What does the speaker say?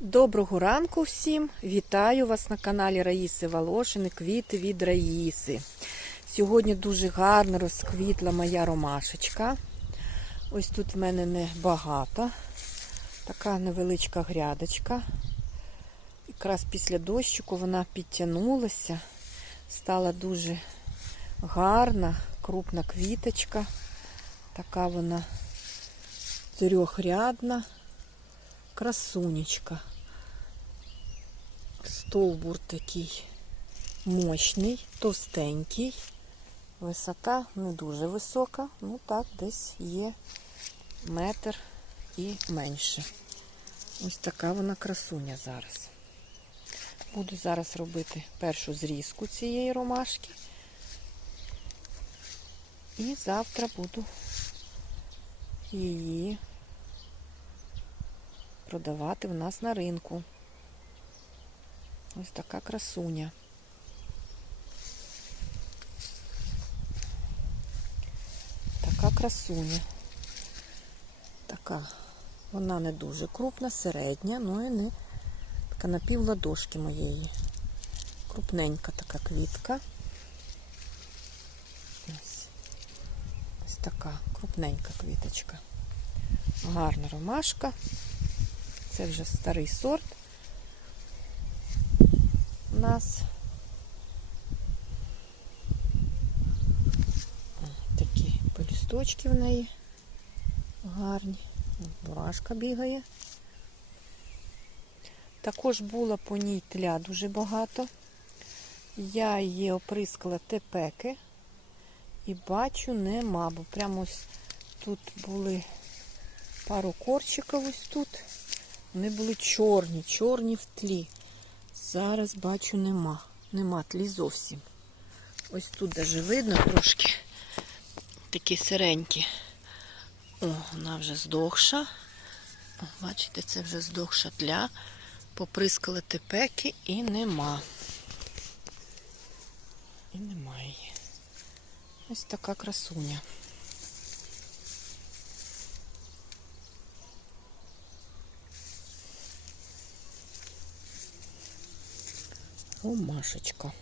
Доброго ранку всім! Вітаю вас на каналі Раїси Волошини Квіти від Раїси. Сьогодні дуже гарно розквітла моя ромашечка. Ось тут в мене небагато. Така невеличка грядочка. Якраз після дощику вона підтягнулася, стала дуже гарна, крупна квіточка. Така вона трьохрядна красунечка. Стовбур такий мощний, товстенький. Висота не дуже висока, ну так, десь є метр і менше. Ось така вона красуня зараз. Буду зараз робити першу зрізку цієї ромашки. І завтра буду її продавати в нас на ринку. Ось така красуня. Така красуня. Така, вона не дуже крупна, середня, ну і не така на пів ладошки моєї. Крупненька така квітка. Ось, ось така крупненька квіточка. Гарна ромашка. Це вже старий сорт у нас. Такі полісточки в неї гарні. Бурашка бігає. Також була по ній тля дуже багато. Я її оприскала тепеки і бачу, нема, бо прямо ось тут були пару корчиків ось тут. Вони були чорні, чорні в тлі. Зараз бачу нема. Нема тлі зовсім. Ось тут даже видно трошки такі сиренькі. О, вона вже здохша. О, бачите, це вже здохша тля. Поприскали тепеки і нема. І немає. Ось така красуня. Ромашечка.